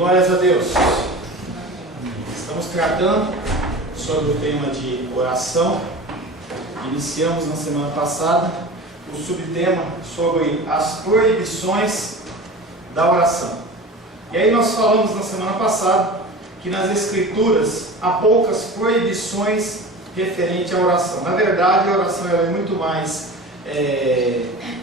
Glórias a Deus. Estamos tratando sobre o tema de oração. Iniciamos na semana passada o subtema sobre as proibições da oração. E aí nós falamos na semana passada que nas Escrituras há poucas proibições referente à oração. Na verdade, a oração ela é muito mais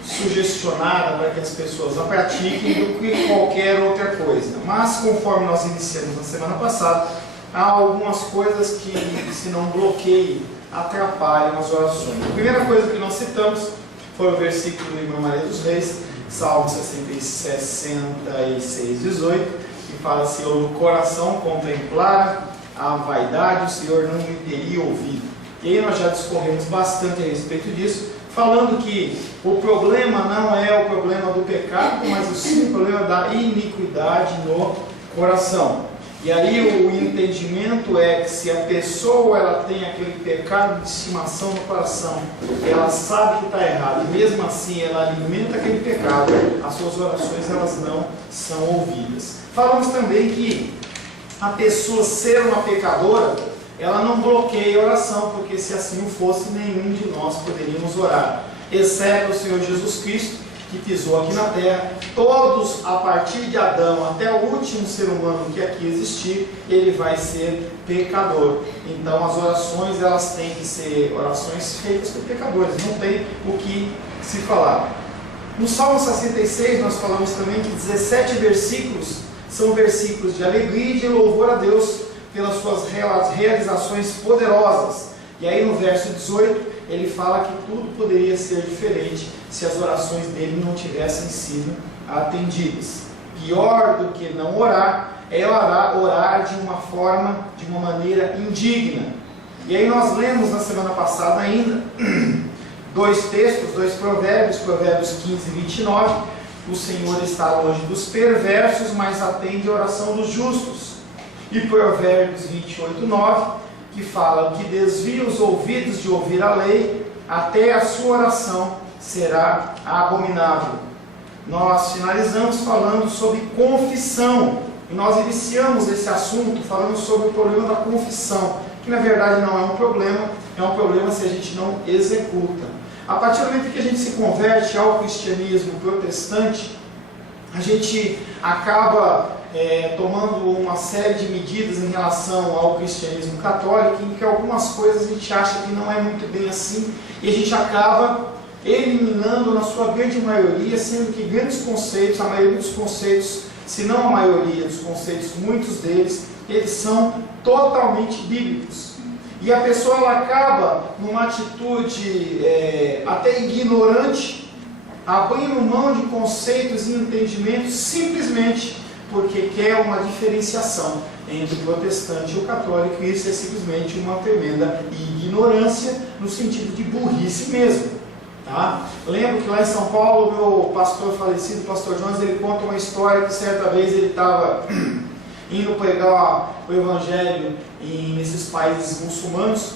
sugestionada para que as pessoas a pratiquem do que qualquer outra coisa. Mas, conforme nós iniciamos na semana passada, há algumas coisas que, se não bloqueiem, atrapalham as orações. A primeira coisa que nós citamos foi o versículo do Irmã Maria dos Reis, Salmo 66, 18, que fala: se eu no coração contemplara a vaidade, o Senhor não me teria ouvido. E aí nós já discorremos bastante a respeito disso, falando que o problema não é o problema do pecado, mas sim o problema da iniquidade no coração. E aí o entendimento é que se a pessoa ela tem aquele pecado de estimação no coração, ela sabe que está errado, e mesmo assim ela alimenta aquele pecado, as suas orações elas não são ouvidas. Falamos também que a pessoa ser uma pecadora, ela não bloqueia a oração, porque se assim o fosse, nenhum de nós poderíamos orar, exceto o Senhor Jesus Cristo, que pisou aqui na terra. Todos, a partir de Adão até o último ser humano que aqui existir, ele vai ser pecador. Então as orações elas têm que ser orações feitas por pecadores, não tem o que se falar. No Salmo 66 nós falamos também que 17 versículos são versículos de alegria e de louvor a Deus pelas suas realizações poderosas. E aí no verso 18 ele fala que tudo poderia ser diferente se as orações dele não tivessem sido atendidas. Pior do que não orar é orar de uma maneira indigna. E aí nós lemos na semana passada ainda dois textos, dois provérbios, Provérbios 15 e 29. O Senhor está longe dos perversos, mas atende a oração dos justos. E Provérbios 28, 9, que fala: que desvia os ouvidos de ouvir a lei, até a sua oração será abominável. Nós finalizamos falando sobre confissão, e nós iniciamos esse assunto falando sobre o problema da confissão, que na verdade não é um problema se a gente não executa. A partir do momento que a gente se converte ao cristianismo protestante, a gente acaba tomando uma série de medidas em relação ao cristianismo católico, em que algumas coisas a gente acha que não é muito bem assim, e a gente acaba eliminando na sua grande maioria, sendo que grandes conceitos, a maioria dos conceitos, se não a maioria dos conceitos, muitos deles, eles são totalmente bíblicos. E a pessoa ela acaba numa atitude até ignorante, abrindo mão de conceitos e entendimentos simplesmente porque quer uma diferenciação entre o protestante e o católico, e isso é simplesmente uma tremenda ignorância, no sentido de burrice mesmo. Tá? Lembro que lá em São Paulo, meu pastor falecido, o pastor Jones, ele conta uma história que certa vez ele estava indo pregar o evangelho nesses países muçulmanos,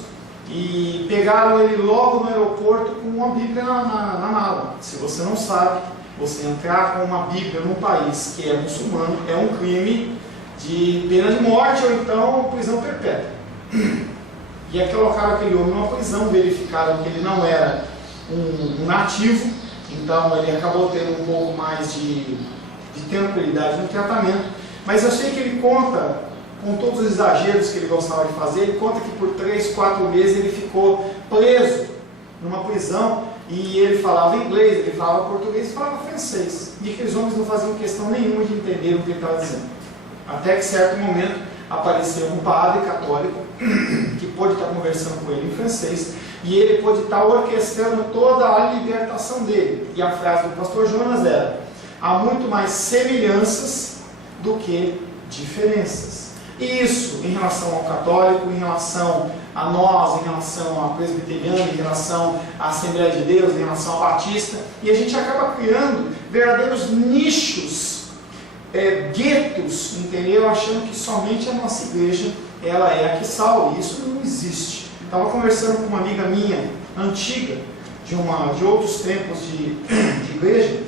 e pegaram ele logo no aeroporto com uma Bíblia na mala. Se você não sabe, você entrar com uma Bíblia num país que é muçulmano é um crime de pena de morte ou então prisão perpétua. E aí colocaram aquele homem numa prisão, verificaram que ele não era um nativo, então ele acabou tendo um pouco mais de tranquilidade no tratamento. Mas eu sei que ele conta, com todos os exageros que ele gostava de fazer, ele conta que por 3, 4 meses ele ficou preso numa prisão. E ele falava inglês, ele falava português e falava francês. E aqueles homens não faziam questão nenhuma de entender o que ele estava dizendo. Até que certo momento apareceu um padre católico que pôde estar conversando com ele em francês, e ele pôde estar orquestrando toda a libertação dele. E a frase do pastor Jonas era: há muito mais semelhanças do que diferenças. E isso em relação ao católico, em relação a nós, em relação à presbiteriana, em relação à Assembleia de Deus, em relação ao batista, e a gente acaba criando verdadeiros nichos, guetos, entendeu? Achando que somente a nossa igreja ela é a que salva. Isso não existe. Estava conversando com uma amiga minha, antiga, de outros tempos de igreja,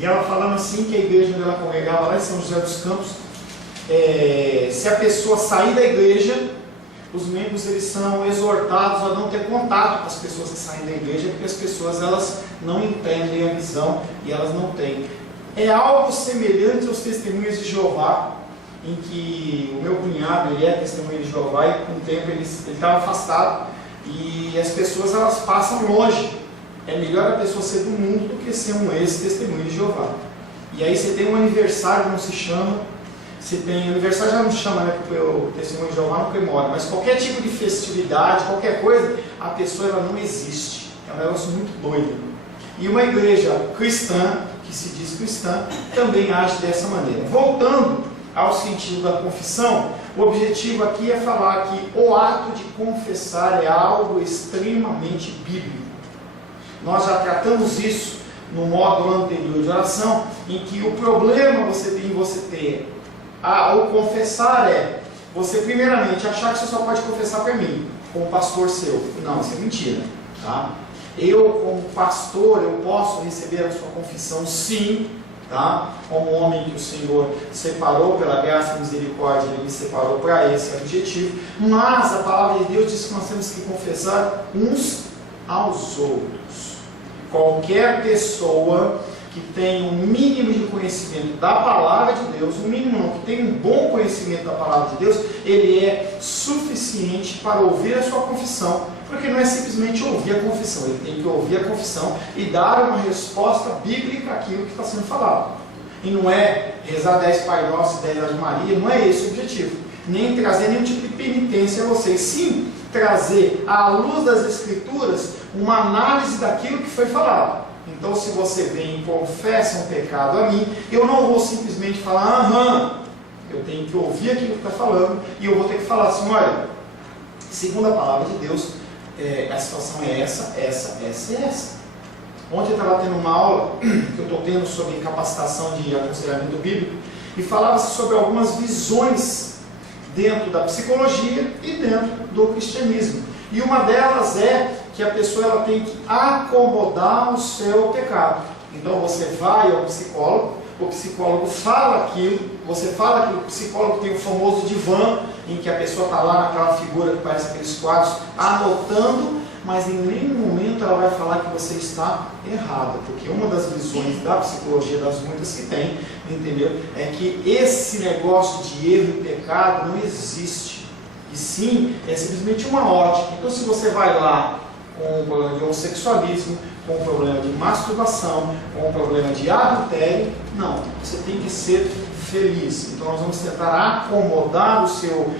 e ela falando assim que a igreja onde ela congregava lá em São José dos Campos, se a pessoa sair da igreja, os membros eles são exortados a não ter contato com as pessoas que saem da igreja, porque as pessoas elas não entendem a visão e elas não têm. É algo semelhante aos testemunhos de Jeová, em que o meu cunhado, ele é testemunha de Jeová, e com o tempo ele estava afastado, e as pessoas elas passam longe. É melhor a pessoa ser do mundo do que ser um ex-testemunho de Jeová. E aí você tem um aniversário, não se chama, você tem aniversário, já não chama, né, porque o testemunho de Jeová não comemora, mas qualquer tipo de festividade, qualquer coisa, a pessoa ela não existe. É um negócio muito doido. E uma igreja cristã, que se diz cristã, também age dessa maneira. Voltando ao sentido da confissão, o objetivo aqui é falar que o ato de confessar é algo extremamente bíblico. Nós já tratamos isso no módulo anterior de oração, em que o problema você tem em você ter o confessar é você primeiramente achar que você só pode confessar para mim, como pastor seu. Não, isso é mentira, tá? Eu, como pastor, eu posso receber a sua confissão, sim, tá? Como homem que o Senhor separou pela graça e misericórdia, Ele me separou para esse objetivo. Mas a palavra de Deus diz que nós temos que confessar uns aos outros. Qualquer pessoa que tem um mínimo de conhecimento da palavra de Deus, um mínimo não, que tem um bom conhecimento da palavra de Deus, ele é suficiente para ouvir a sua confissão, porque não é simplesmente ouvir a confissão, ele tem que ouvir a confissão e dar uma resposta bíblica àquilo que está sendo falado. E não é rezar 10 Pai Nosso e 10 Ave Maria, não é esse o objetivo, nem trazer nenhum tipo de penitência a vocês, sim trazer à luz das Escrituras uma análise daquilo que foi falado. Então, se você vem e confessa um pecado a mim, eu não vou simplesmente falar, eu tenho que ouvir aquilo que está falando, e eu vou ter que falar assim, olha, segundo a palavra de Deus, a situação é essa. Ontem eu estava tendo uma aula, que eu estou tendo sobre capacitação de aconselhamento bíblico, e falava-se sobre algumas visões dentro da psicologia e dentro do cristianismo. E uma delas é que a pessoa ela tem que acomodar o seu pecado. Então você vai ao psicólogo, o psicólogo fala aquilo, você fala que o psicólogo tem o famoso divã, em que a pessoa está lá naquela figura que parece aqueles quadros, anotando, mas em nenhum momento ela vai falar que você está errado, porque uma das visões da psicologia, das muitas que tem, entendeu? É que esse negócio de erro e pecado não existe, e sim, é simplesmente uma ótica. Então se você vai lá com um problema de homossexualismo, com um problema de masturbação, com um problema de adultério, não, você tem que ser feliz. Então nós vamos tentar acomodar o seu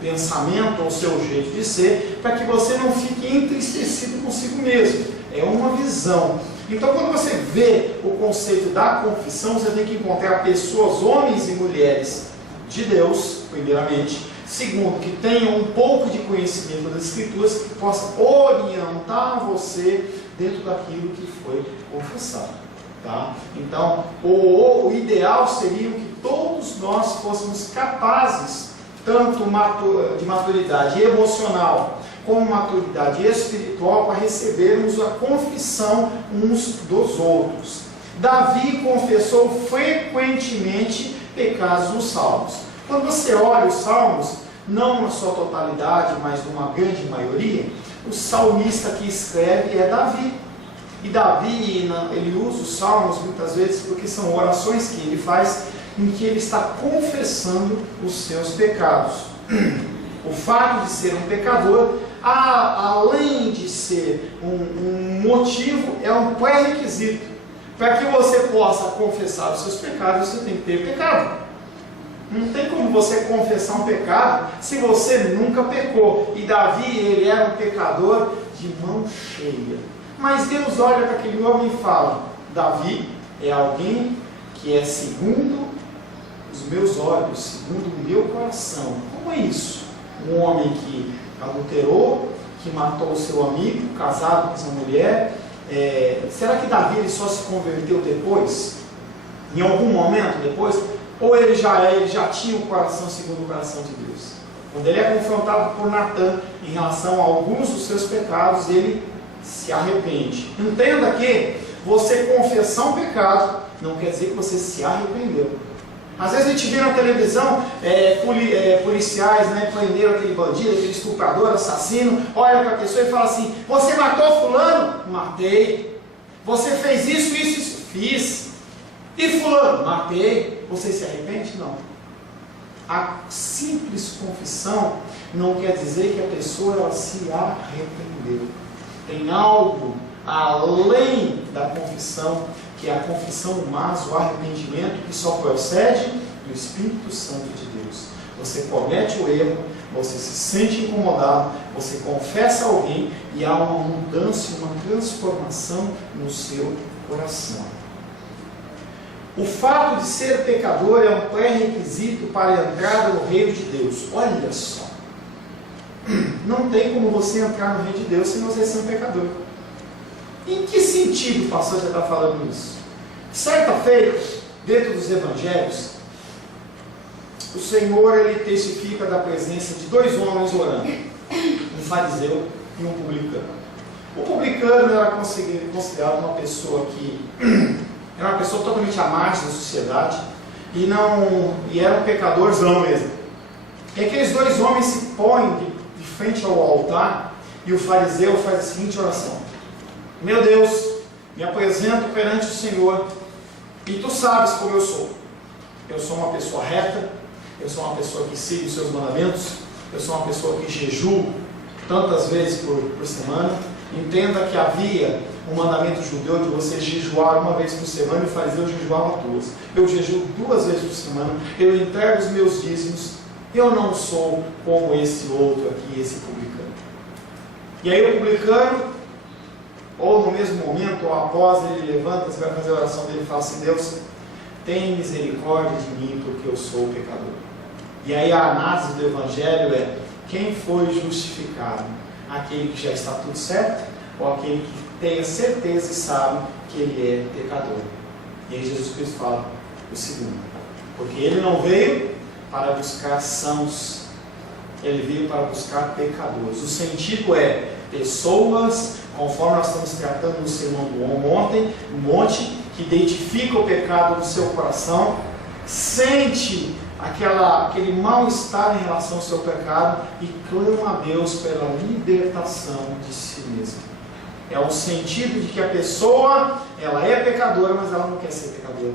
pensamento, o seu jeito de ser, para que você não fique entristecido consigo mesmo. É uma visão. Então quando você vê o conceito da confissão, você tem que encontrar pessoas, homens e mulheres de Deus, primeiramente. Segundo, que tenham um pouco de conhecimento das Escrituras, que possa orientar você dentro daquilo que foi confessado. Tá? Então, o ideal seria que todos nós fôssemos capazes, tanto de maturidade emocional, como maturidade espiritual, para recebermos a confissão uns dos outros. Davi confessou frequentemente pecados nos Salmos. Quando você olha os Salmos, não na sua totalidade, mas numa grande maioria, o salmista que escreve é Davi. E Davi, ele usa os Salmos muitas vezes porque são orações que ele faz em que ele está confessando os seus pecados. O fato de ser um pecador, além de ser um motivo, é um pré-requisito. Para que você possa confessar os seus pecados, você tem que ter pecado. Não tem como você confessar um pecado se você nunca pecou. E Davi, ele era um pecador de mão cheia. Mas Deus olha para aquele homem e fala: Davi é alguém que é segundo os meus olhos, segundo o meu coração. Como é isso? Um homem que adulterou, que matou o seu amigo, casado com essa mulher. Será que Davi ele só se converteu depois? Em algum momento depois? Ou ele já tinha o coração segundo o coração de Deus? Quando ele é confrontado por Natã em relação a alguns dos seus pecados, ele se arrepende. Entenda que você confessar um pecado não quer dizer que você se arrependeu. Às vezes a gente vê na televisão policiais, né, prenderam aquele bandido, aquele estuprador, assassino, olha para a pessoa e fala assim: você matou fulano? Matei. Você fez isso, isso, isso? Fiz. E fulano? Matei. Você se arrepende? Não. A simples confissão não quer dizer que a pessoa ela se arrependeu. Tem algo além da confissão, que é a confissão mais o arrependimento, que só procede do Espírito Santo de Deus. Você comete o erro, você se sente incomodado, você confessa a alguém e há uma mudança, uma transformação no seu coração. O fato de ser pecador é um pré-requisito para a entrada no reino de Deus. Olha só, não tem como você entrar no reino de Deus sem você ser um pecador. Em que sentido o pastor já está falando isso? Certa feita, dentro dos evangelhos, o Senhor ele testifica da presença de dois homens orando, um fariseu e um publicano. O publicano era considerado uma pessoa que era uma pessoa totalmente à margem da sociedade e era um pecadorzão mesmo. E aqueles dois homens se põem de frente ao altar e o fariseu faz a seguinte oração: meu Deus, me apresento perante o Senhor e tu sabes como eu sou. Eu sou uma pessoa reta, eu sou uma pessoa que siga os seus mandamentos, eu sou uma pessoa que jejuo tantas vezes por semana. Entenda que havia um mandamento judeu de você jejuar uma vez por semana e o fariseu jejuava duas. Eu jejuo 2 vezes por semana, eu entrego os meus dízimos, eu não sou como esse outro aqui, esse publicano. E aí o publicano, ou no mesmo momento, ou após ele levanta, você vai fazer a oração dele e fala assim: Deus, tem misericórdia de mim porque eu sou pecador. E aí a análise do Evangelho é: quem foi justificado? Aquele que já está tudo certo ou aquele que tenha certeza e sabe que ele é pecador? E aí Jesus Cristo fala o segundo, porque ele não veio para buscar sãos, ele veio para buscar pecadores. O sentido é pessoas, conforme nós estamos tratando no sermão do monte, que identifica o pecado no seu coração, sente aquele mal-estar em relação ao seu pecado e clama a Deus pela libertação de si mesmo. É o sentido de que a pessoa, ela é pecadora, mas ela não quer ser pecadora.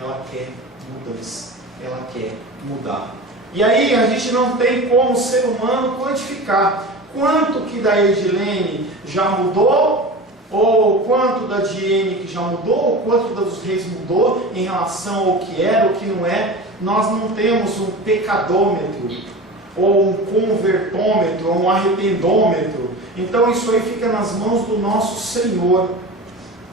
Ela quer mudança, ela quer mudar. E aí a gente não tem como ser humano quantificar quanto que da Edilene já mudou, ou quanto da Diene que já mudou, ou quanto da dos reis mudou em relação ao que era, o que não é. Nós não temos um pecadômetro, ou um convertômetro, ou um arrependômetro. Então isso aí fica nas mãos do nosso Senhor.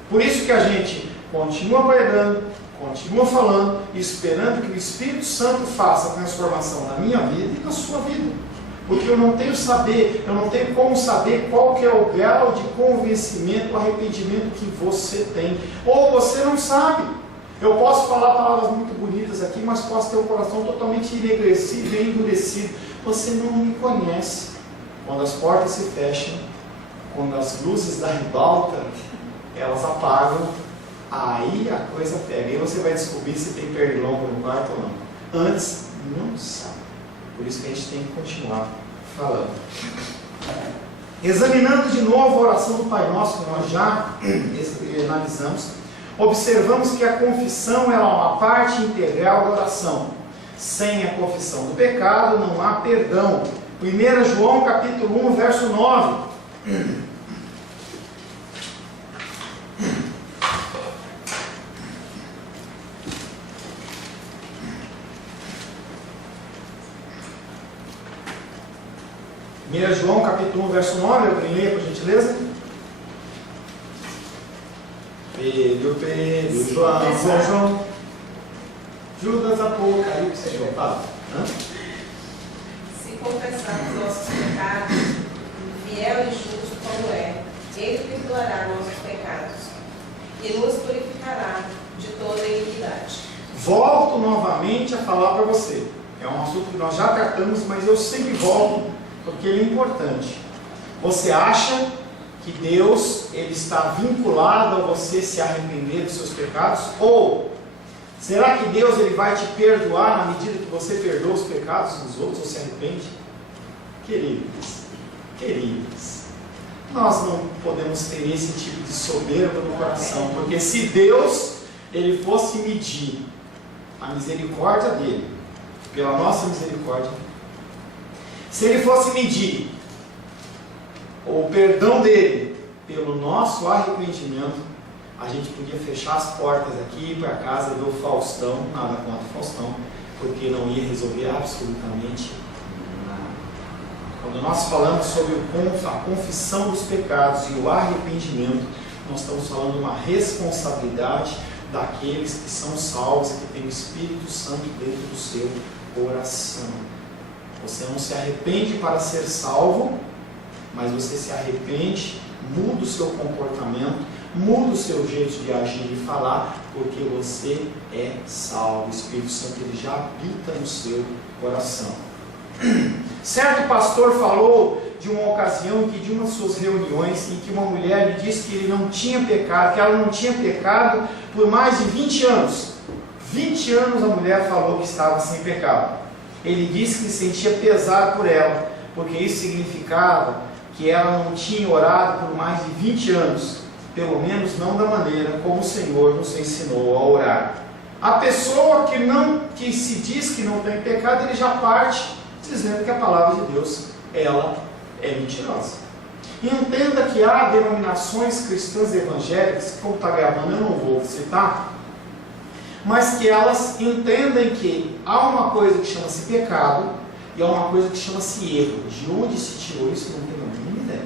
Por isso que a gente continua pregando, continua falando, esperando que o Espírito Santo faça a transformação na minha vida e na sua vida. Porque eu não tenho como saber qual que é o grau de convencimento, arrependimento que você tem. Ou você não sabe. Eu posso falar palavras muito bonitas aqui, mas posso ter o coração totalmente enegrecido e endurecido. Você não me conhece. Quando as portas se fecham, quando as luzes da ribalta, elas apagam, aí a coisa pega. Aí você vai descobrir se tem pernilongo no quarto ou não. Antes, não sabe. Por isso que a gente tem que continuar falando. Examinando de novo a oração do Pai Nosso, que nós já analisamos, observamos que a confissão é uma parte integral da oração. Sem a confissão do pecado não há perdão. 1 João capítulo 1, verso 9. 1 João capítulo 1, verso 9, alguém leia por gentileza? Pedro, João, Judas, Apocalipse, João, fala. Se confessarmos nossos pecados, fiel e justo como é, Ele perdoará nossos pecados e nos purificará de toda iniquidade. Volto novamente a falar para você. É um assunto que nós já tratamos, mas eu sempre volto porque ele é importante. Você acha que Deus ele está vinculado a você se arrepender dos seus pecados? Ou Será que Deus ele vai te perdoar na medida que você perdoa os pecados dos outros ou se arrepende? Queridos, nós não podemos ter esse tipo de soberba no coração, porque se Deus ele fosse medir a misericórdia dele pela nossa misericórdia, se ele fosse medir o perdão dele pelo nosso arrependimento, a gente podia fechar as portas aqui, ir para casa, ver o Faustão, nada contra o Faustão, porque não ia resolver absolutamente nada. Quando nós falamos sobre a confissão dos pecados e o arrependimento, nós estamos falando de uma responsabilidade daqueles que são salvos e que têm o Espírito Santo dentro do seu coração. Você não se arrepende para ser salvo, mas você se arrepende, muda o seu comportamento, muda o seu jeito de agir e falar, porque você é salvo. O Espírito Santo ele já habita no seu coração. Certo pastor falou de uma ocasião que de uma de suas reuniões em que uma mulher lhe disse que ele não tinha pecado, que ela não tinha pecado por mais de 20 anos. 20 anos a mulher falou que estava sem pecado. Ele disse que sentia pesar por ela, porque isso significava que ela não tinha orado por mais de 20 anos, pelo menos não da maneira como o Senhor nos ensinou a orar. A pessoa que se diz que não tem pecado, ele já parte dizendo que a palavra de Deus, ela é mentirosa. E entenda que há denominações cristãs evangélicas, como está gravando eu não vou citar, mas que elas entendem que há uma coisa que chama-se pecado e há uma coisa que chama-se erro. De onde se tirou isso, não tenho a mínima ideia.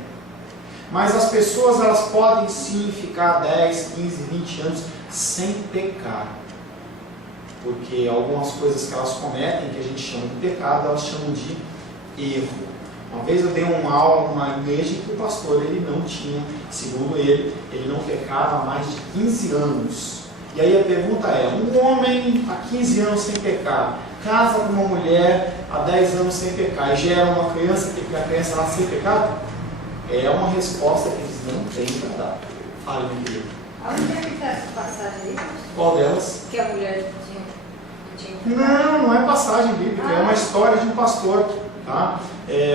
Mas as pessoas elas podem sim ficar 10, 15, 20 anos sem pecar. Porque algumas coisas que elas cometem, que a gente chama de pecado, elas chamam de erro. Uma vez eu dei uma aula numa igreja que o pastor ele não tinha, segundo ele não pecava há mais de 15 anos. E aí a pergunta é, um homem há 15 anos sem pecar, casa com uma mulher há 10 anos sem pecar, e gera uma criança que a criança nasce sem pecado? É uma resposta que eles não têm para dar. Fale, meu querido. Onde é que está essa passagem aí? Qual delas? Que a mulher tinha. Não é passagem bíblica, é uma história de um pastor. Tá?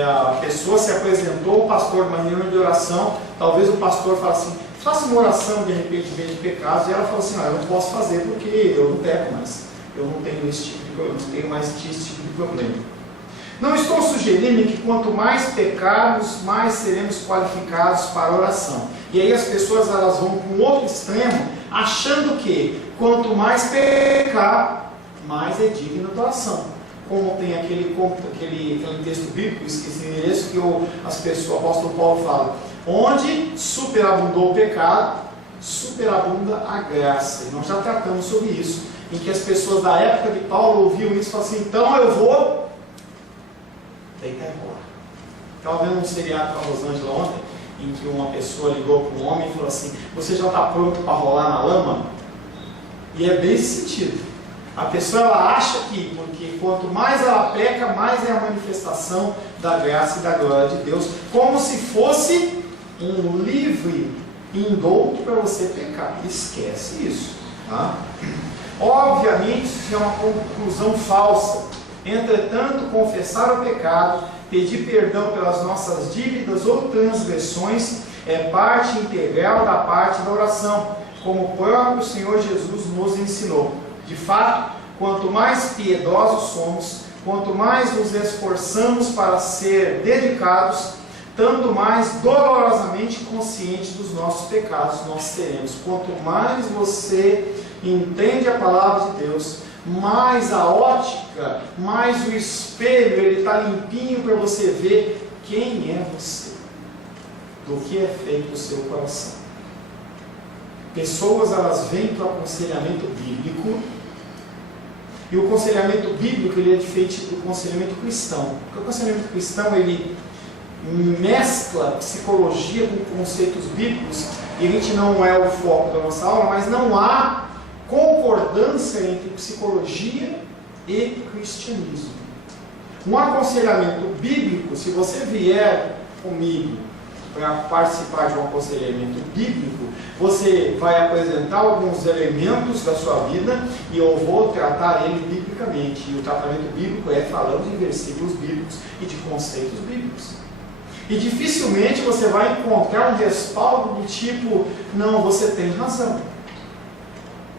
A pessoa se apresentou, o pastor, numa reunião de oração, talvez o pastor fale assim, faça uma oração de arrependimento de pecados, e ela falou assim, eu não posso fazer porque eu não peco mais, eu não tenho esse tipo de problema, não tenho mais esse tipo de problema. Não estou sugerindo que quanto mais pecarmos, mais seremos qualificados para a oração. E aí as pessoas elas vão para um outro extremo, achando que quanto mais pecar, mais é digno da oração. Como tem aquele texto bíblico, esqueci o endereço, que o apóstolo Paulo fala, onde superabundou o pecado, superabunda a graça. E nós já tratamos sobre isso, em que as pessoas da época de Paulo ouviam isso e falavam assim, então eu vou deitar e rolar. Estava vendo um seriado com a Rosângela ontem, em que uma pessoa ligou para um homem e falou assim, você já está pronto para rolar na lama? E é bem esse sentido. A pessoa ela acha que, porque quanto mais ela peca, mais é a manifestação da graça e da glória de Deus, como se fosse um livre indulto para você pecar. Esquece isso. Tá? Obviamente, isso é uma conclusão falsa. Entretanto, confessar o pecado, pedir perdão pelas nossas dívidas ou transgressões é parte integral da parte da oração, como o próprio Senhor Jesus nos ensinou. De fato, quanto mais piedosos somos, quanto mais nos esforçamos para ser dedicados, tanto mais dolorosamente conscientes dos nossos pecados nós seremos. Quanto mais você entende a palavra de Deus, mais a ótica, mais o espelho, ele está limpinho para você ver quem é você, do que é feito o seu coração. Pessoas elas vêm para o aconselhamento bíblico, e o aconselhamento bíblico ele é diferente do aconselhamento cristão, porque o aconselhamento cristão ele mescla psicologia com conceitos bíblicos, e a gente não é o foco da nossa aula, mas não há concordância entre psicologia e cristianismo. Um aconselhamento bíblico, se você vier comigo para participar de um aconselhamento bíblico, você vai apresentar alguns elementos da sua vida e eu vou tratar ele biblicamente. E o tratamento bíblico é falando de versículos bíblicos e de conceitos bíblicos. E dificilmente você vai encontrar um respaldo do tipo, não, você tem razão.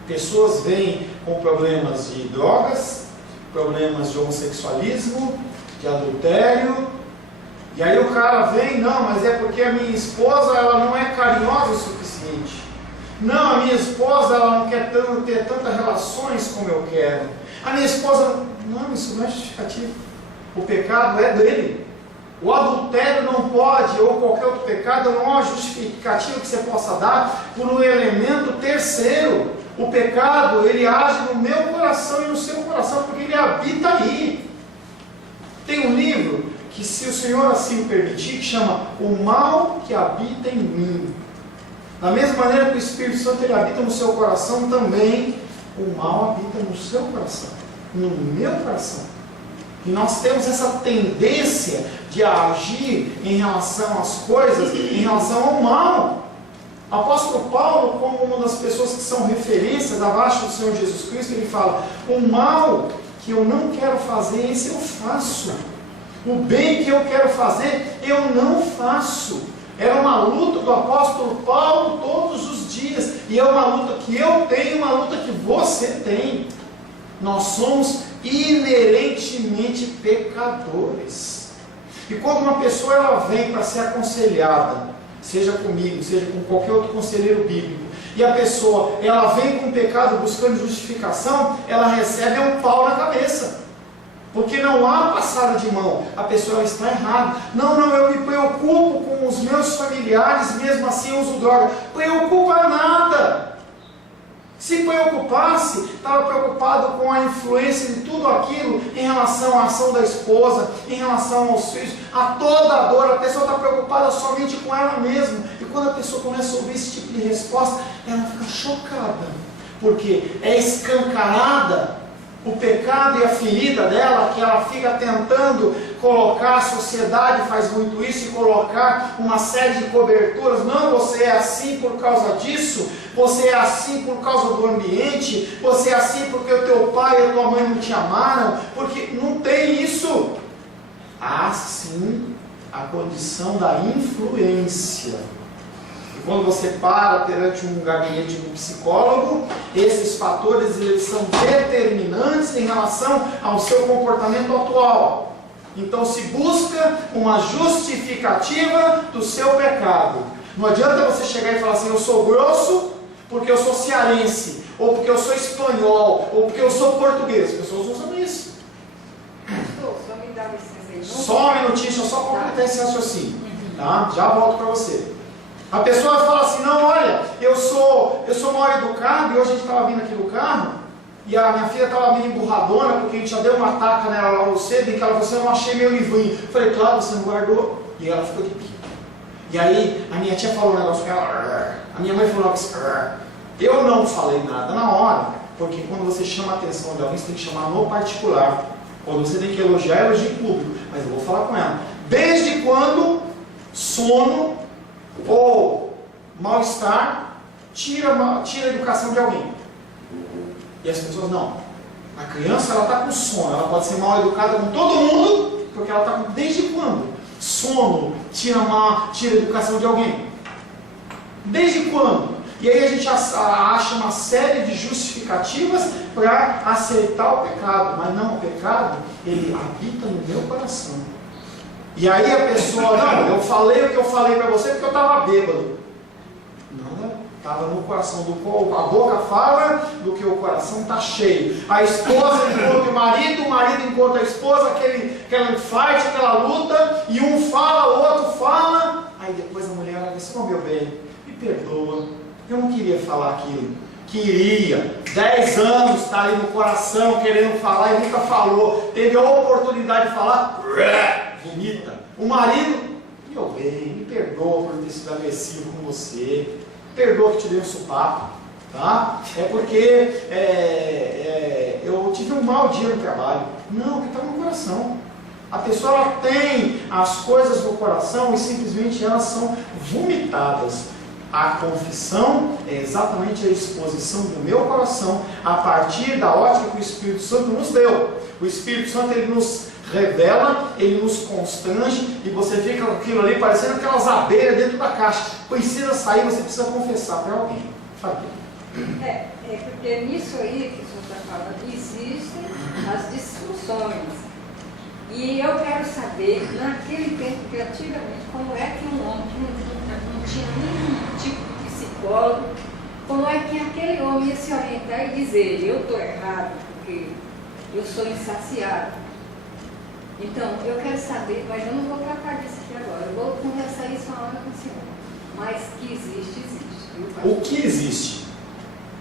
Pessoas vêm com problemas de drogas, problemas de homossexualismo, de adultério, e aí o cara vem, não, mas é porque a minha esposa ela não é carinhosa o suficiente. Não, a minha esposa ela não quer ter tantas relações como eu quero. A minha esposa, não, isso não é justificativo. O pecado é dele. O adultério não pode, ou qualquer outro pecado, não há justificativo que você possa dar por um elemento terceiro. O pecado, ele age no meu coração e no seu coração, porque ele habita aí. Tem um livro que, se o Senhor assim permitir, que chama O Mal que Habita em Mim. Da mesma maneira que o Espírito Santo ele habita no seu coração, também o mal habita no seu coração, no meu coração. E nós temos essa tendência de agir em relação às coisas, em relação ao mal. O apóstolo Paulo, como uma das pessoas que são referências abaixo do Senhor Jesus Cristo, ele fala, o mal que eu não quero fazer, esse eu faço. O bem que eu quero fazer, eu não faço. Era uma luta do apóstolo Paulo todos os dias. E é uma luta que eu tenho, uma luta que você tem. Nós somos inerentemente pecadores. E quando uma pessoa ela vem para ser aconselhada, seja comigo, seja com qualquer outro conselheiro bíblico, e a pessoa ela vem com pecado buscando justificação, ela recebe um pau na cabeça. Porque não há passada de mão, a pessoa está errada. Não, eu me preocupo com os meus familiares, mesmo assim eu uso droga. Preocupa nada. Se preocupasse, estava preocupado com a influência de tudo aquilo em relação à ação da esposa, em relação aos filhos, a toda a dor. A pessoa está preocupada somente com ela mesma. E quando a pessoa começa a ouvir esse tipo de resposta, ela fica chocada, porque é escancarada o pecado e a ferida dela, que ela fica tentando colocar, a sociedade faz muito isso, e colocar uma série de coberturas. Não, você é assim por causa disso, você é assim por causa do ambiente, você é assim porque o teu pai e a tua mãe não te amaram, porque não tem isso. Há sim a condição da influência. Quando você para perante um gabinete de um psicólogo, esses fatores eles são determinantes em relação ao seu comportamento atual. Então se busca uma justificativa do seu pecado. Não adianta você chegar e falar assim, eu sou grosso porque eu sou cearense, ou porque eu sou espanhol, ou porque eu sou português. As pessoas usam isso. Só me dá licença aí. Só um minutinho, deixa eu só completar esse raciocínio. Tá? Já volto para você. A pessoa fala assim, não, olha, eu sou mal educado, e hoje a gente estava vindo aqui no carro, e a minha filha estava meio emburradona, porque a gente já deu uma taca nela logo cedo, e que ela falou assim, eu não achei meu livrinho. Eu falei, claro, você não guardou. E ela ficou de pico. E aí, a minha tia falou um negócio com ela, a minha mãe falou assim, eu não falei nada na hora, porque quando você chama a atenção de alguém, você tem que chamar no particular. Quando você tem que elogiar, elogia em público. Mas eu vou falar com ela. Desde quando sono ou mal-estar tira a educação de alguém? E as pessoas não. A criança ela está com sono, ela pode ser mal educada com todo mundo, porque ela está com... Desde quando? Sono tira a educação de alguém? Desde quando? E aí a gente acha uma série de justificativas para aceitar o pecado. Mas não, o pecado, ele habita no meu coração. E aí a pessoa, não, eu falei o que eu falei para você porque eu estava bêbado. Nada, estava no coração. A boca fala do que o coração está cheio. A esposa encontra o marido encontra a esposa, aquela fight, aquela luta, e um fala, o outro fala. Aí depois a mulher olha assim, meu bem, me perdoa, eu não queria falar aquilo. Queria, 10 anos está ali no coração querendo falar e nunca falou. Teve a oportunidade de falar, vomita. O marido, meu bem, me perdoa por ter sido agressivo com você, perdoa que te dei um sopapo, tá? É porque eu tive um mau dia no trabalho. Não, porque estava no coração. A pessoa ela tem as coisas no coração e simplesmente elas são vomitadas. A confissão é exatamente a exposição do meu coração a partir da ótica que o Espírito Santo nos deu. O Espírito Santo ele nos revela, ele nos constrange e você fica com aquilo ali parecendo aquelas abelhas dentro da caixa. Precisa sair, você precisa confessar para alguém. Sabe? Porque nisso aí que o senhor está falando, existem as discussões. E eu quero saber, naquele tempo que antigamente, como é que um homem que não tinha nenhum tipo de psicólogo, como é que aquele homem ia se orientar e dizer, eu estou errado, porque eu sou insaciado. Então, eu quero saber, mas eu não vou tratar disso aqui agora, eu vou conversar isso uma hora com o senhor. Mas que existe, viu? O que existe?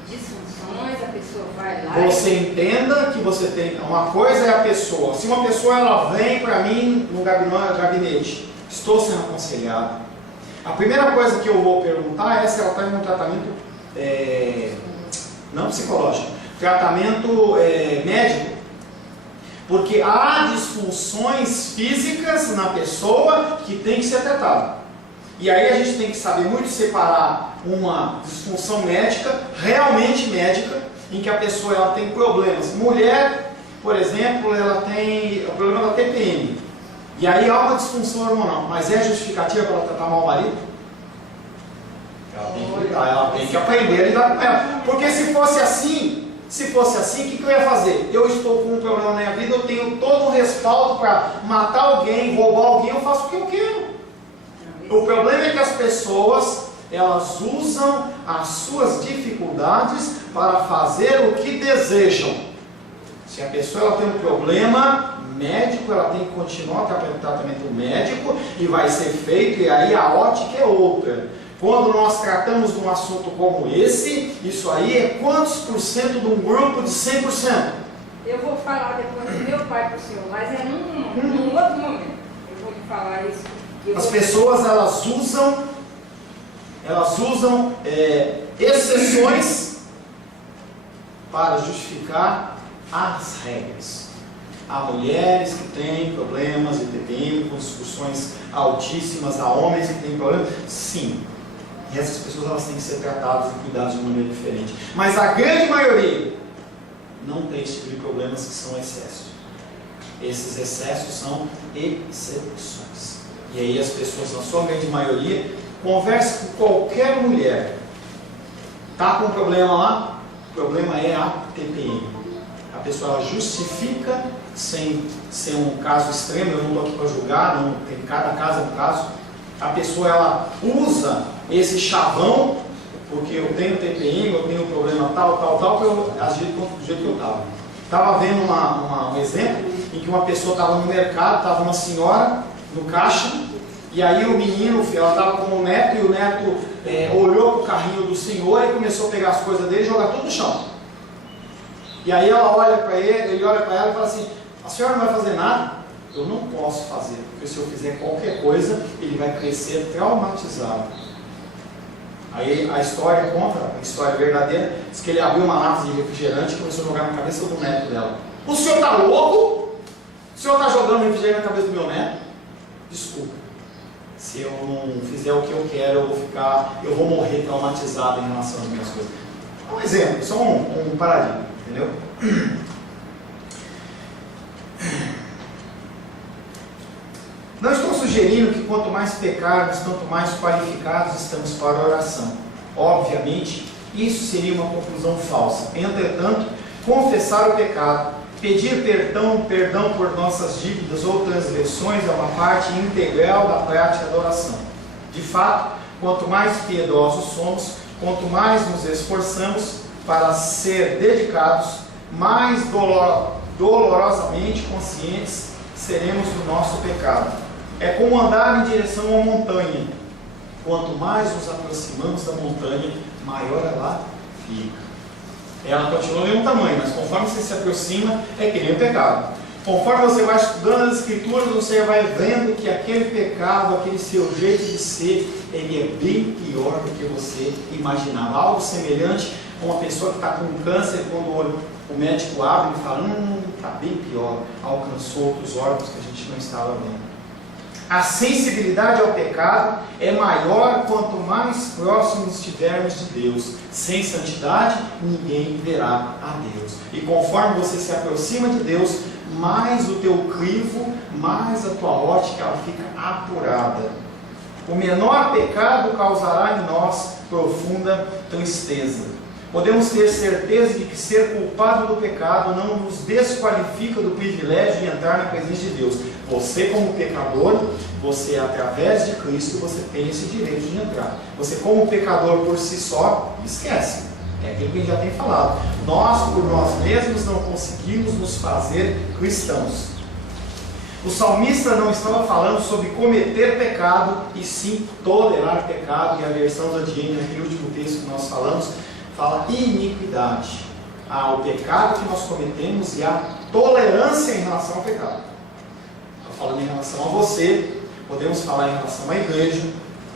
Disfunções, a pessoa vai lá... Você entenda que você tem... Uma coisa é a pessoa. Se uma pessoa ela vem para mim no gabinete, estou sendo aconselhado. A primeira coisa que eu vou perguntar é se ela está em um tratamento não psicológico, tratamento médico. Porque há disfunções físicas na pessoa que tem que ser tratada. E aí a gente tem que saber muito separar uma disfunção médica, realmente médica, em que a pessoa ela tem problemas. Mulher, por exemplo, ela tem o problema da TPM. E aí há uma disfunção hormonal. Mas é justificativa para ela tratar mal o marido? Ela tem que aprender a lidar com ela. Porque se fosse assim, o que eu ia fazer? Eu estou com um problema na minha vida, eu tenho todo um respaldo para matar alguém, roubar alguém, eu faço o que eu quero. O problema é que as pessoas, elas usam as suas dificuldades para fazer o que desejam. Se a pessoa ela tem um problema médico, ela tem que continuar com o tratamento médico e vai ser feito, e aí a ótica é outra. Quando nós tratamos de um assunto como esse, isso aí é quantos por cento de um grupo de 100%? Eu vou falar depois do meu pai para o senhor, mas é num outro momento. Eu vou lhe falar isso. As pessoas elas usam exceções para justificar as regras. Há mulheres que têm problemas de TPM, com discussões altíssimas, há homens que têm problemas. Sim, e essas pessoas elas têm que ser tratadas e cuidadas de uma maneira diferente. Mas a grande maioria não tem esse tipo de problemas que são excessos. Esses excessos são exceções. E aí as pessoas, na sua grande maioria, conversam com qualquer mulher. Está com um problema lá? O problema é a TPM. A pessoa ela justifica, sem ser um caso extremo, eu não estou aqui para julgar, não, tem, cada caso é um caso. A pessoa ela usa esse chavão, porque eu tenho TPM, eu tenho problema tal, que eu agi do jeito que eu estava. Estava vendo um exemplo em que uma pessoa estava no mercado, estava uma senhora no caixa, e aí o menino, ela estava com o neto, e o neto olhou para o carrinho do senhor e começou a pegar as coisas dele e jogar tudo no chão. E aí ela olha para ele olha para ela e fala assim, a senhora não vai fazer nada? Eu não posso fazer, porque se eu fizer qualquer coisa, ele vai crescer traumatizado. Aí a história conta, a história verdadeira, diz que ele abriu uma lata de refrigerante e começou a jogar na cabeça do neto dela. O senhor está louco? O senhor está jogando refrigerante na cabeça do meu neto? Desculpa, se eu não fizer o que eu quero, eu vou morrer traumatizado em relação às minhas coisas. Um exemplo, só um paradigma, entendeu? Não estou sugerindo que quanto mais pecarmos, tanto mais qualificados estamos para a oração. Obviamente, isso seria uma conclusão falsa. Entretanto, confessar o pecado, pedir perdão por nossas dívidas ou transgressões é uma parte integral da prática da oração. De fato, quanto mais piedosos somos, quanto mais nos esforçamos para ser dedicados, mais dolorosamente conscientes seremos do nosso pecado. É como andar em direção a uma montanha. Quanto mais nos aproximamos da montanha, maior ela fica. Ela continua no mesmo tamanho, mas conforme você se aproxima, é que nem o pecado. Conforme você vai estudando as escrituras, você vai vendo que aquele pecado, aquele seu jeito de ser, ele é bem pior do que você imaginava. Algo semelhante a uma pessoa que está com câncer, quando o médico abre e fala, está bem pior, alcançou outros órgãos que a gente não estava vendo. A sensibilidade ao pecado é maior quanto mais próximos estivermos de Deus. Sem santidade, ninguém verá a Deus. E conforme você se aproxima de Deus, mais o teu crivo, mais a tua ótica ela fica apurada. O menor pecado causará em nós profunda tristeza. Podemos ter certeza de que ser culpado do pecado não nos desqualifica do privilégio de entrar na presença de Deus. Você, como pecador, você, através de Cristo, você tem esse direito de entrar. Você, como pecador por si só, esquece. É aquilo que a gente já tem falado. Nós, por nós mesmos, não conseguimos nos fazer cristãos. O salmista não estava falando sobre cometer pecado, e sim tolerar pecado. E a versão da Diane, naquele último texto que nós falamos, fala iniquidade. O pecado que nós cometemos e a tolerância em relação ao pecado. Estou falando em relação a você, podemos falar em relação à igreja,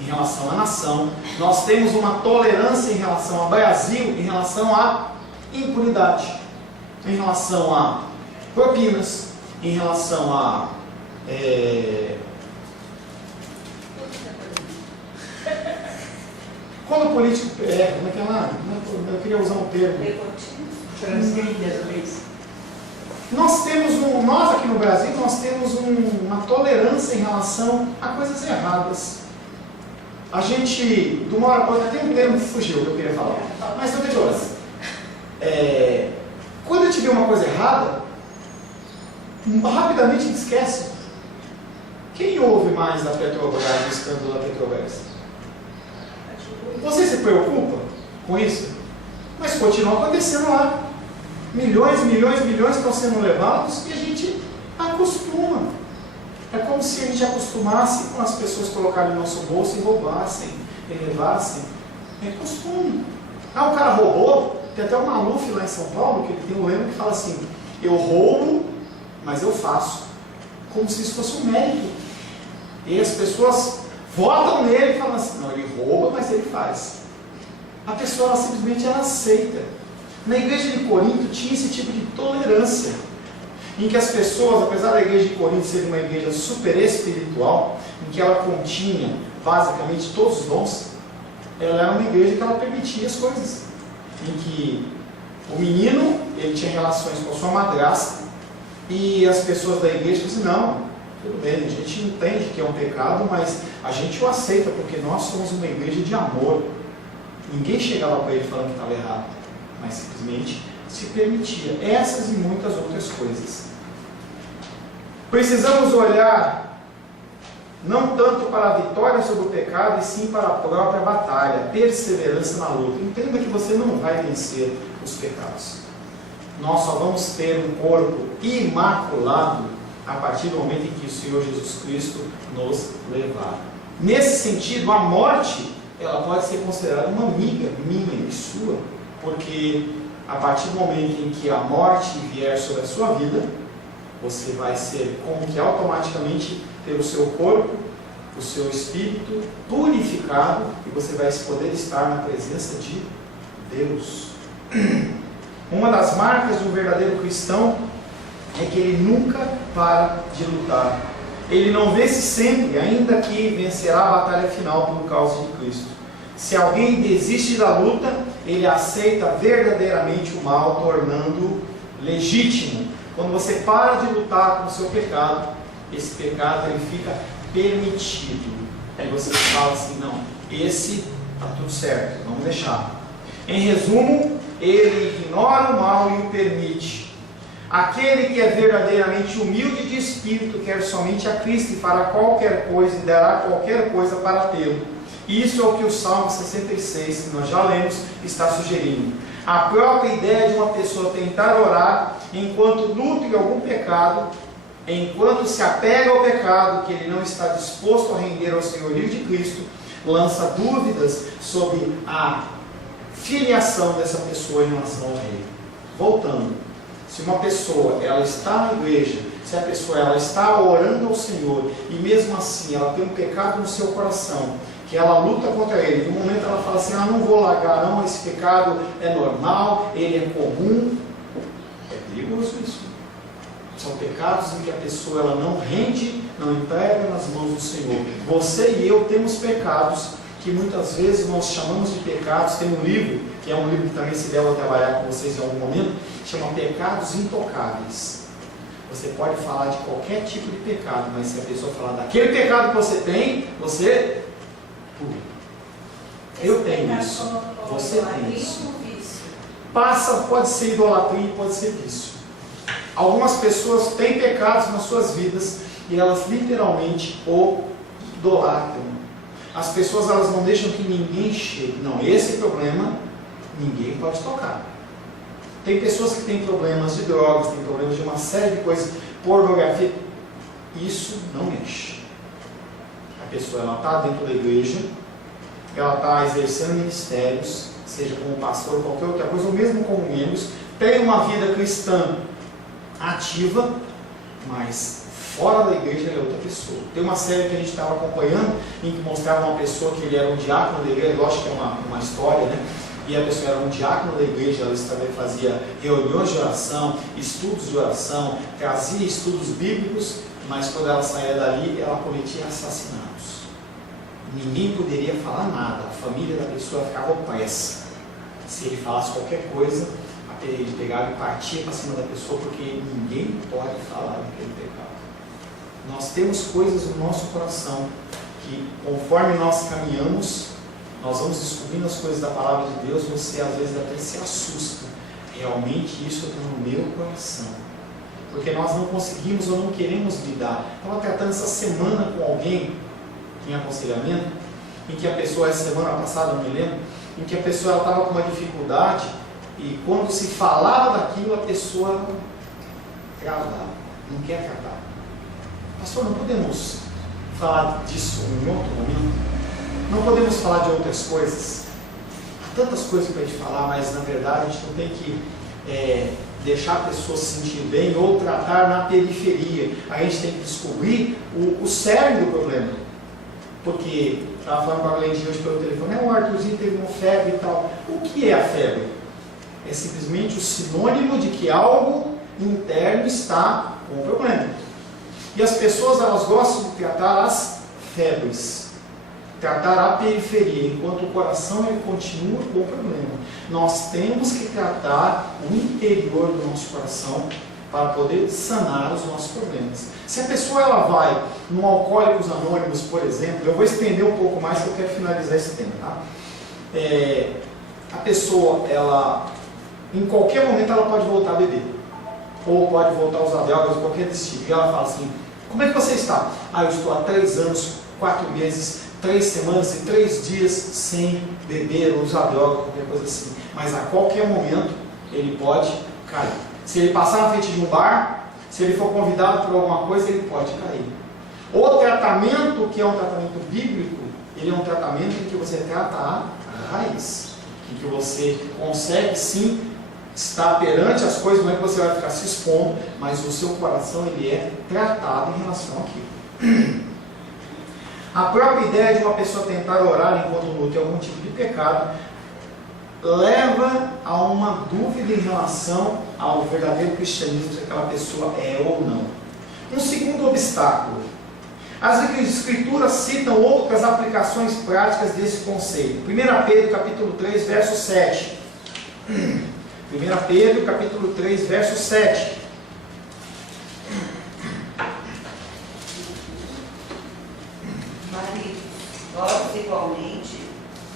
em relação à nação. Nós temos uma tolerância em relação ao Brasil, em relação à impunidade, em relação a propinas, em relação a quando o político como é que é lá? Eu queria usar um termo. Transgride as leis. Nós aqui no Brasil, nós temos uma tolerância em relação a coisas erradas. A gente, de uma hora para outra, tem um termo que fugiu que eu queria falar. Mas não tem horas. Quando a gente vê uma coisa errada, rapidamente a gente esquece. Quem ouve mais da Petrobras, do escândalo da Petrobras? Você se preocupa com isso? Mas continua acontecendo lá. Milhões estão sendo levados e a gente acostuma. É como se a gente acostumasse com as pessoas colocarem no nosso bolso e roubassem, e levassem. É costume. O cara roubou. Tem até o Maluf lá em São Paulo, que ele tem um lema que fala assim: eu roubo, mas eu faço. Como se isso fosse um mérito. E as pessoas votam nele e falam assim: não, ele rouba, mas ele faz. A pessoa ela, simplesmente ela aceita. Na igreja de Corinto tinha esse tipo de tolerância, em que as pessoas, apesar da igreja de Corinto ser uma igreja super espiritual, em que ela continha basicamente todos os dons, ela era uma igreja que ela permitia as coisas, em que o menino ele tinha relações com a sua madrasta e as pessoas da igreja diziam: não, tudo bem, a gente entende que é um pecado, mas a gente o aceita porque nós somos uma igreja de amor. Ninguém chegava para ele falando que estava errado, mas simplesmente se permitia essas e muitas outras coisas. Precisamos olhar não tanto para a vitória sobre o pecado, e sim para a própria batalha, perseverança na luta. Entenda que você não vai vencer os pecados. Nós só vamos ter um corpo imaculado a partir do momento em que o Senhor Jesus Cristo nos levar. Nesse sentido, a morte ela pode ser considerada uma amiga minha e sua, porque a partir do momento em que a morte vier sobre a sua vida, você vai ser como que automaticamente ter o seu corpo, o seu espírito purificado, e você vai poder estar na presença de Deus. Uma das marcas de um verdadeiro cristão é que ele nunca para de lutar. Ele não vence sempre, ainda que vencerá a batalha final por causa de Cristo. Se alguém desiste da luta, ele aceita verdadeiramente o mal, tornando legítimo. Quando você para de lutar com o seu pecado, esse pecado ele fica permitido. Aí você fala assim: não, esse está tudo certo, vamos deixar. Em resumo, ele ignora o mal e o permite. Aquele que é verdadeiramente humilde de espírito quer somente a Cristo e fará qualquer coisa e dará qualquer coisa para tê-lo. Isso é o que o Salmo 66, que nós já lemos, está sugerindo. A própria ideia de uma pessoa tentar orar enquanto luta em algum pecado, enquanto se apega ao pecado que ele não está disposto a render ao senhorio de Cristo, lança dúvidas sobre a filiação dessa pessoa em relação ao rei. Voltando, se uma pessoa ela está na igreja, se a pessoa ela está orando ao Senhor e mesmo assim ela tem um pecado no seu coração, que ela luta contra ele, no momento ela fala assim: não vou largar não, esse pecado é normal, ele é comum, é perigoso isso. São pecados em que a pessoa ela não rende, não entrega nas mãos do Senhor. Você e eu temos pecados que muitas vezes nós chamamos de pecados. Tem um livro, que é um livro que também se der a trabalhar com vocês em algum momento, chama Pecados Intocáveis. Você pode falar de qualquer tipo de pecado, mas se a pessoa falar daquele pecado que você tem, você... Eu tenho isso. Você tem isso. Pode ser idolatria e pode ser vício. Algumas pessoas têm pecados nas suas vidas e elas literalmente o idolatram. As pessoas elas não deixam que ninguém chegue. Não, esse problema ninguém pode tocar. Tem pessoas que têm problemas de drogas, têm problemas de uma série de coisas, pornografia. Isso não mexe. A pessoa ela está dentro da igreja, ela está exercendo ministérios, seja como pastor ou qualquer outra coisa, ou mesmo como membros, tem uma vida cristã ativa, mas fora da igreja ele é outra pessoa. Tem uma série que a gente estava acompanhando, em que mostrava uma pessoa que ele era um diácono da igreja, lógico que é uma história, né? E a pessoa era um diácono da igreja, ela também fazia reuniões de oração, estudos de oração, trazia estudos bíblicos, mas quando ela saía dali, ela cometia assassinatos. Ninguém poderia falar nada, a família da pessoa ficava opressa. Se ele falasse qualquer coisa, ele pegava e partia para cima da pessoa, porque ninguém pode falar daquele pecado. Nós temos coisas no nosso coração que, conforme nós caminhamos, nós vamos descobrindo as coisas da palavra de Deus. Você às vezes até se assusta. Realmente isso está no meu coração, porque nós não conseguimos ou não queremos lidar. Estava tratando essa semana com alguém em aconselhamento, em que a pessoa, essa semana passada, não me lembro, em que a pessoa estava com uma dificuldade, e quando se falava daquilo, a pessoa travava, não quer tratar. Pastor, não podemos falar disso em outro momento? Não podemos falar de outras coisas? Há tantas coisas para a gente falar, mas na verdade a gente não tem que deixar a pessoa se sentir bem ou tratar na periferia. A gente tem que descobrir o cerne do problema. Porque, estava falando com a Glendinha hoje pelo telefone, o Arthurzinho teve uma febre e tal. O que é a febre? É simplesmente o sinônimo de que algo interno está com problema. E as pessoas elas gostam de tratar as febres, tratar a periferia, enquanto o coração ele continua com o problema. Nós temos que tratar o interior do nosso coração para poder sanar os nossos problemas. Se a pessoa ela vai no Alcoólicos Anônimos, por exemplo, eu vou estender um pouco mais que eu quero finalizar esse tema, tá? A pessoa, ela, em qualquer momento, ela pode voltar a beber, ou pode voltar a usar drogas, qualquer desse tipo. E ela fala assim: como é que você está? Eu estou há 3 anos, 4 meses, 3 semanas e 3 dias sem beber ou usar droga, qualquer coisa assim. Mas a qualquer momento ele pode cair. Se ele passar na frente de um bar, se ele for convidado por alguma coisa, ele pode cair. O tratamento, que é um tratamento bíblico, ele é um tratamento em que você trata a raiz, em que você consegue sim estar perante as coisas, não é que você vai ficar se expondo, mas o seu coração ele é tratado em relação àquilo. A própria ideia de uma pessoa tentar orar enquanto luta algum tipo de pecado leva a uma dúvida em relação ao verdadeiro cristianismo, se aquela pessoa é ou não. Um segundo obstáculo: as escrituras citam outras aplicações práticas desse conceito. 1 Pedro capítulo 3, verso 7. 1 Pedro capítulo 3, verso 7. Maridos, vós igualmente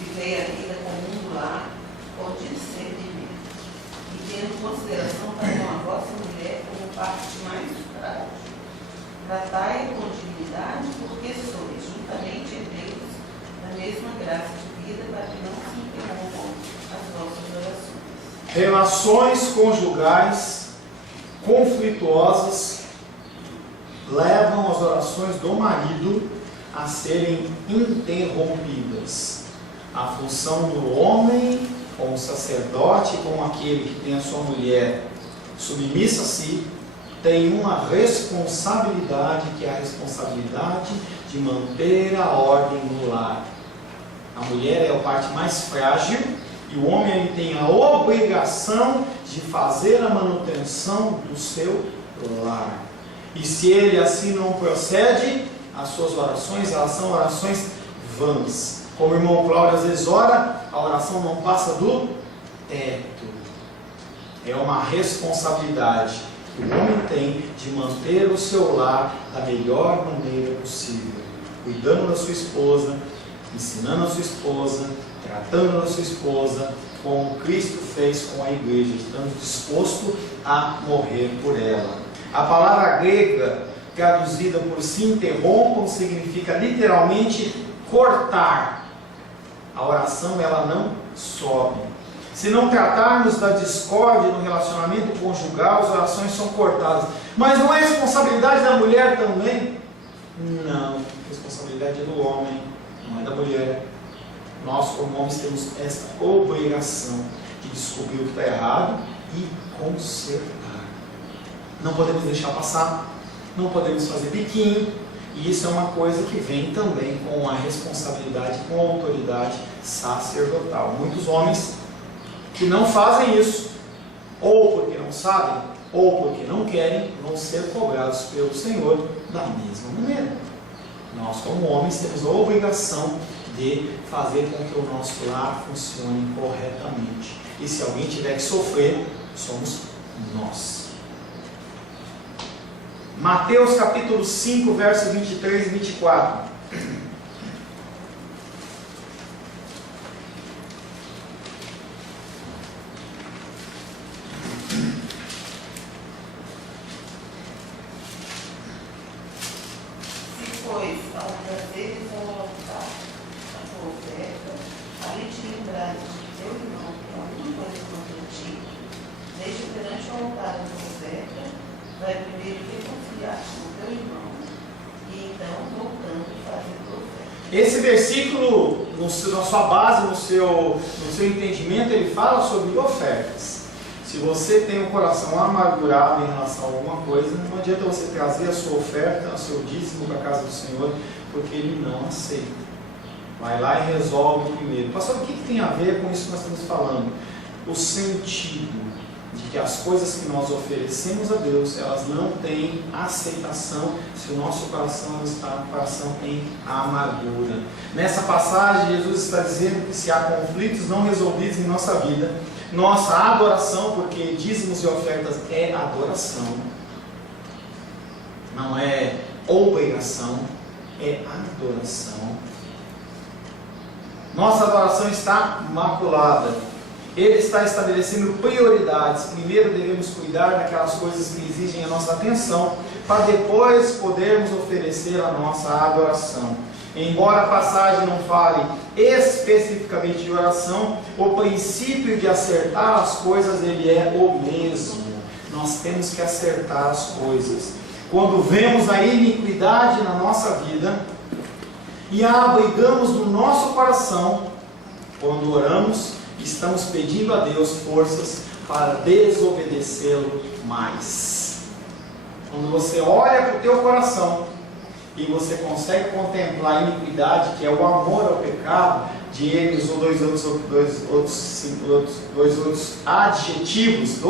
vivei a vida comum do lar, com discernimento, e tendo consideração para com a vossa mulher como parte mais frágil. Tratai-a com dignidade, porque sois juntamente herdeiros da mesma graça de vida, para que não se interrompam as vossas orações. Relações conjugais conflituosas levam as orações do marido a serem interrompidas. A função do homem, como sacerdote, como aquele que tem a sua mulher submissa a si, tem uma responsabilidade, que é a responsabilidade de manter a ordem no lar. A mulher é a parte mais frágil e o homem ele tem a obrigação de fazer a manutenção do seu lar. E se ele assim não procede, as suas orações, elas são orações vãs. Como o irmão Cláudio às vezes ora, a oração não passa do teto. É uma responsabilidade que o homem tem de manter o seu lar da melhor maneira possível, cuidando da sua esposa, ensinando a sua esposa, tratando a sua esposa, como Cristo fez com a igreja, estando disposto a morrer por ela. A palavra grega, traduzida por se interrompam, significa literalmente cortar. A oração ela não sobe. Se não tratarmos da discórdia no relacionamento conjugal, as orações são cortadas. Mas não é responsabilidade da mulher também? Não, a responsabilidade é do homem, não é da mulher. Nós, como homens, temos essa obrigação de descobrir o que está errado e consertar. Não podemos deixar passar, não podemos fazer biquinho, e isso é uma coisa que vem também com a responsabilidade, com a autoridade sacerdotal. Muitos homens que não fazem isso, ou porque não sabem, ou porque não querem, vão ser cobrados pelo Senhor da mesma maneira. Nós, como homens, temos a obrigação de fazer com que o nosso lar funcione corretamente. E se alguém tiver que sofrer, somos nós. Mateus capítulo 5, versos 23 e 24. Esse versículo, na sua base, no seu entendimento, ele fala sobre ofertas. Se você tem um coração amargurado em relação a alguma coisa, não adianta você trazer a sua oferta, o seu dízimo para a casa do Senhor, porque Ele não aceita. Vai lá e resolve primeiro. Pastor, o que tem a ver com isso que nós estamos falando? O sentido de que as coisas que nós oferecemos a Deus, elas não têm aceitação se o nosso coração está um coração em amargura. Nessa passagem, Jesus está dizendo que se há conflitos não resolvidos em nossa vida, nossa adoração, porque dízimos e ofertas é adoração, não é obrigação, é adoração. Nossa adoração está maculada. Ele está estabelecendo prioridades. Primeiro devemos cuidar daquelas coisas que exigem a nossa atenção, para depois podermos oferecer a nossa adoração. Embora a passagem não fale especificamente de oração, o princípio de acertar as coisas ele é o mesmo. Nós temos que acertar as coisas. Quando vemos a iniquidade na nossa vida e a abrigamos no nosso coração, quando oramos, estamos pedindo a Deus forças para desobedecê-lo mais. Quando você olha para o teu coração e você consegue contemplar a iniquidade, que é o amor ao pecado, Diego usou dois outros adjetivos,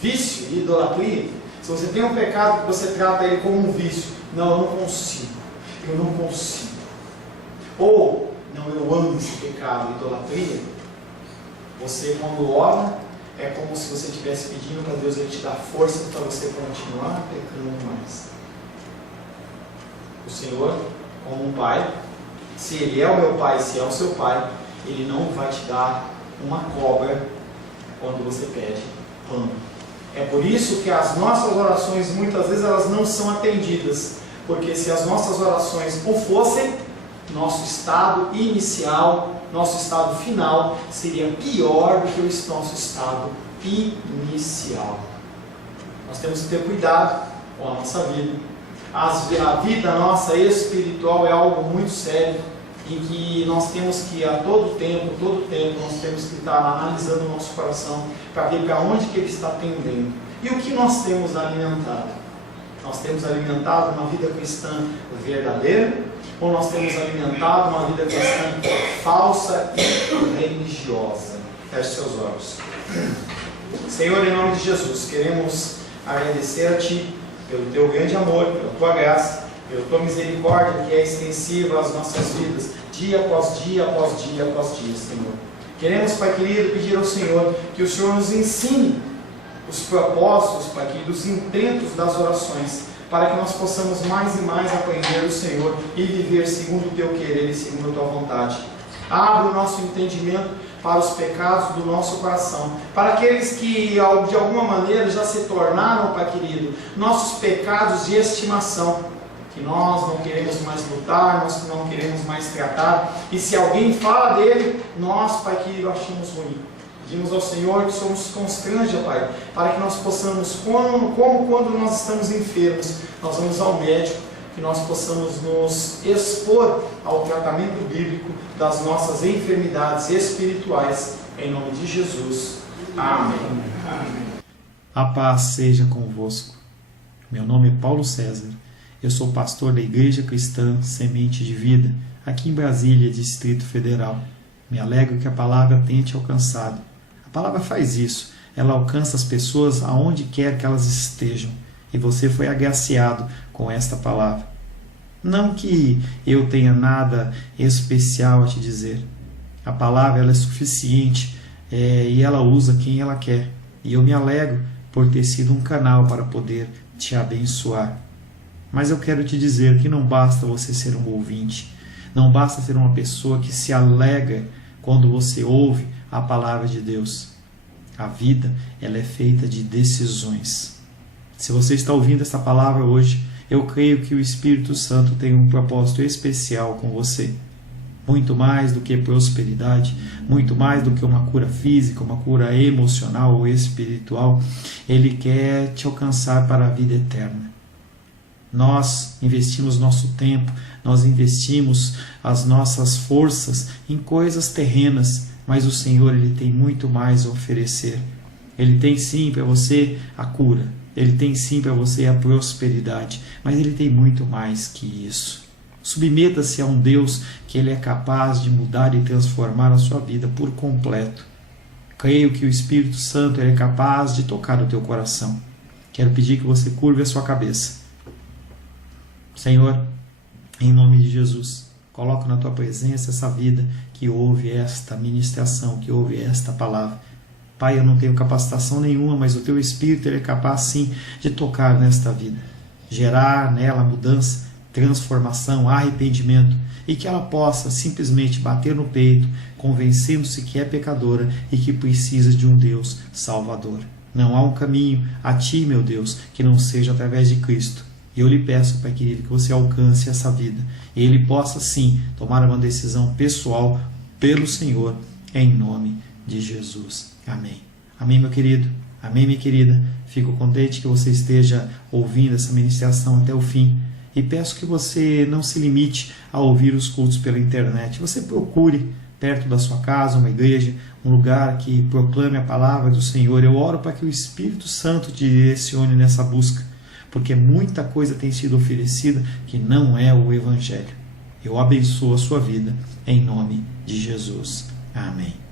vício e idolatria. Se você tem um pecado que você trata ele como um vício, não, eu não consigo. Ou não, eu amo esse pecado, idolatria. Você, quando ora, é como se você estivesse pedindo para Deus ele te dar força para você continuar pecando mais. O Senhor, como um pai, se Ele é o meu pai, se é o seu pai, Ele não vai te dar uma cobra quando você pede pão. É por isso que as nossas orações, muitas vezes, elas não são atendidas. Porque se as nossas orações o fossem, nosso estado inicial, nosso estado final seria pior do que o nosso estado inicial. Nós temos que ter cuidado com a nossa vida. A vida nossa espiritual é algo muito sério, em que nós temos que a todo tempo, nós temos que estar analisando o nosso coração para ver para onde que ele está tendendo. E o que nós temos alimentado? Nós temos alimentado uma vida cristã verdadeira, ou nós temos alimentado uma vida cristã falsa e religiosa? Feche seus olhos. Senhor, em nome de Jesus, queremos agradecer a Ti pelo Teu grande amor, pela Tua graça, pela Tua misericórdia que é extensiva às nossas vidas, dia após dia, após dia, após dia, Senhor. Queremos, Pai querido, pedir ao Senhor que o Senhor nos ensine os propósitos, Pai querido, os intentos das orações, para que nós possamos mais e mais aprender do Senhor e viver segundo o Teu querer e segundo a Tua vontade. Abra o nosso entendimento para os pecados do nosso coração, para aqueles que de alguma maneira já se tornaram, Pai querido, nossos pecados de estimação, que nós não queremos mais lutar, nós não queremos mais tratar, e se alguém fala dele, nós, Pai querido, achamos ruim. Pedimos ao Senhor que o Senhor nos constranja, Pai, para que nós possamos, como quando nós estamos enfermos, nós vamos ao médico, que nós possamos nos expor ao tratamento bíblico das nossas enfermidades espirituais, em nome de Jesus. Amém. Amém. A paz seja convosco. Meu nome é Paulo César, eu sou pastor da Igreja Cristã Semente de Vida, aqui em Brasília, Distrito Federal. Me alegro que a palavra tenha te alcançado. A palavra faz isso, ela alcança as pessoas aonde quer que elas estejam. E você foi agraciado com esta palavra. Não que eu tenha nada especial a te dizer. A palavra ela é suficiente e ela usa quem ela quer. E eu me alegro por ter sido um canal para poder te abençoar. Mas eu quero te dizer que não basta você ser um ouvinte. Não basta ser uma pessoa que se alegra quando você ouve a palavra de Deus. A vida ela é feita de decisões. Se você está ouvindo essa palavra hoje, eu creio que o Espírito Santo tem um propósito especial com você. Muito mais do que prosperidade, muito mais do que uma cura física, uma cura emocional ou espiritual, Ele quer te alcançar para a vida eterna. Nós investimos nosso tempo, nós investimos as nossas forças em coisas terrenas, mas o Senhor Ele tem muito mais a oferecer. Ele tem sim para você a cura. Ele tem sim para você a prosperidade, mas Ele tem muito mais que isso. Submeta-se a um Deus que Ele é capaz de mudar e transformar a sua vida por completo. Creio que o Espírito Santo é capaz de tocar o teu coração. Quero pedir que você curve a sua cabeça. Senhor, em nome de Jesus, coloco na tua presença essa vida que ouve esta ministração, que ouve esta palavra. Pai, eu não tenho capacitação nenhuma, mas o Teu Espírito ele é capaz sim de tocar nesta vida, gerar nela mudança, transformação, arrependimento, e que ela possa simplesmente bater no peito, convencendo-se que é pecadora e que precisa de um Deus salvador. Não há um caminho a Ti, meu Deus, que não seja através de Cristo. E eu lhe peço, Pai querido, que você alcance essa vida, e Ele possa sim tomar uma decisão pessoal pelo Senhor, em nome de Jesus. Amém. Amém, meu querido. Amém, minha querida. Fico contente que você esteja ouvindo essa ministração até o fim. E peço que você não se limite a ouvir os cultos pela internet. Você procure perto da sua casa uma igreja, um lugar que proclame a palavra do Senhor. Eu oro para que o Espírito Santo te direcione nessa busca, porque muita coisa tem sido oferecida que não é o Evangelho. Eu abençoo a sua vida em nome de Jesus. Amém.